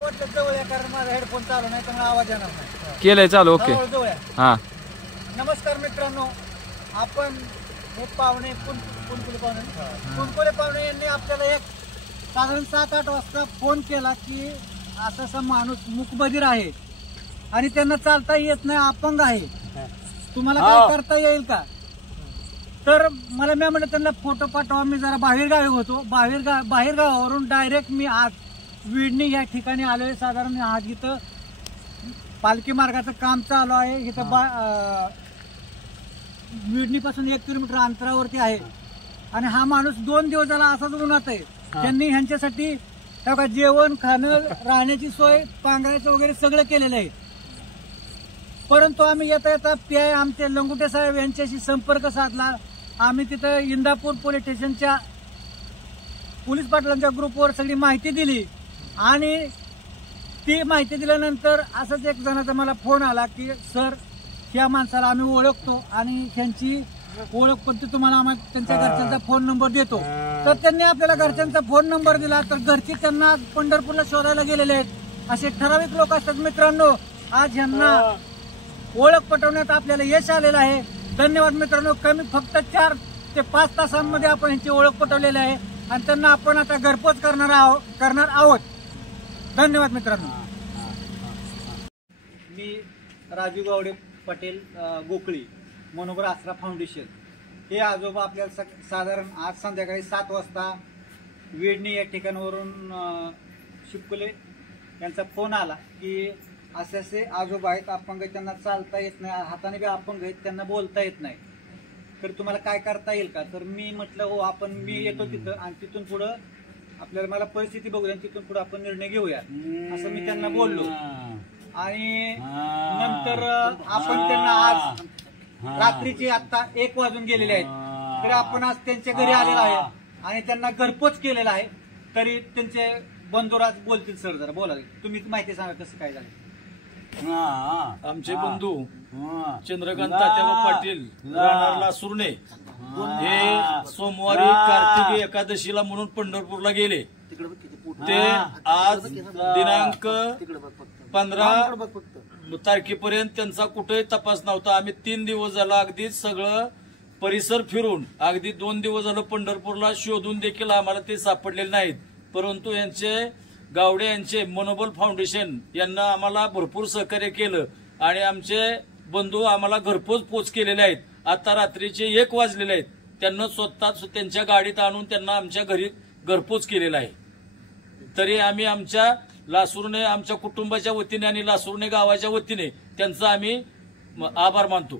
जवळ आहे कारण माझा हेडफोन चालू नाही त्यामुळे आवाज येणार नाही. केलंय चालू. ओके. हा. नमस्कार मित्रांनो, आपण हे पाहुणे कुणकुले पाहुणे यांनी आपल्याला एक साधारण 7-8 वाजता फोन केला की असा माणूस मूकबधीर आहे आणि त्यांना चालता येत नाही, अपंग आहे, तुम्हाला काय करता येईल का? तर मला मी म्हटलं त्यांना फोटो पाठवा. मी जरा बाहेरगावी होतो, बाहेरगावावरून डायरेक्ट मी आज विडणी या ठिकाणी आलोय. साधारण आज इथं पालखी मार्गाचं काम चालू आहे. इथं विडणीपासून 1 किलोमीटर अंतरावरती आहे आणि हा माणूस 2 दिवस झाला असाच उन्हात आहे. त्यांनी ह्यांच्यासाठी जेवण, खाणं, राहण्याची सोय, पांघरायचं वगैरे सगळं केलेलं आहे. परंतु आम्ही येता येता PI आमचे लंगुटे साहेब यांच्याशी संपर्क साधला. आम्ही तिथं इंदापूर पोलीस स्टेशनच्या पोलीस पाटलांच्या ग्रुपवर सगळी माहिती दिली आणि ती माहिती दिल्यानंतर असंच एक जणाचा मला फोन आला की सर, ह्या माणसाला आम्ही ओळखतो आणि त्यांची ओळख पण तुम्हाला आम्हाला त्यांच्या घरच्यांचा फोन नंबर देतो. तर त्यांनी आपल्याला घरच्यांचा फोन नंबर दिला. तर घरचे त्यांना पंढरपूरला शोधायला गेलेले आहेत. असे ठराविक लोक असतात मित्रांनो. आज यांना ओळख पटवण्यात आपल्याला यश आलेलं आहे. धन्यवाद मित्रांनो. फक्त 4 ते 5 तासांमध्ये आपण यांची ओळख पटवलेली आहे आणि त्यांना आपण आता घरपोच करणार आहोत. धन्यवाद मित्रांनो. मी राजू गावडे पटेल, गोकळी, मनोहर आसरा फाउंडेशन. हे आजोबा आपल्याला साधारण आज संध्याकाळी 7 वाजता विडणी या ठिकाणावरून शिपकुले यांचा फोन आला की असे आजोबा आहेत, अपंग, त्यांना चालता येत नाही, हाताने बी अपंग आहेत, त्यांना बोलता येत नाही, तर तुम्हाला काय करता येईल का? तर मी म्हटलं हो, मी येतो तिथं आणि तिथून पुढं आपल्याला मला परिस्थिती बघूया आणि तिथून पुढे आपण निर्णय घेऊया असं मी त्यांना बोललो. आणि नंतर आपण त्यांना आज रात्रीचे आता 1 वाजून गेलेले आहेत, तरी आपण आज त्यांच्या घरी आलेलो आहे आणि त्यांना घरपोच केलेला आहे. तरी त्यांचे बंधुराज बोलतील. सर जरा बोला, तुम्ही माहिती सांगा कसं काय झालं. आमचे बंधू चंद्रकांत तात्याबा पाटील राहणार लासुर्णे हे सोमवारी कार्तिकी एकादशीला म्हणून पंढरपूरला गेले. ते आज दिनांक 15 तारखेपर्यंत त्यांचा कुठेही तपास नव्हता. आम्ही 3 दिवस झाला अगदी सगळं परिसर फिरून, अगदी 2 दिवस झालं पंढरपूरला शोधून देखील आम्हाला ते सापडलेले नाहीत. परंतु यांचे गावडे यांचे मनोबल फाउंडेशन यांना आम्हाला भरपूर सहकार्य केलं आणि आमचे बंधू आम्हाला घरपोच पोच केलेले आहेत. आता रात्रीचे 1 वाजलेले आहेत. त्यांना स्वतः त्यांच्या गाडीत आणून त्यांना आमच्या घरी घरपोच केलेला आहे. तरी आम्ही आमच्या लासुर्णे, आमच्या कुटुंबाच्या वतीने आणि लासुर्णे गावाच्या वतीने त्यांचा आम्ही आभार मानतो.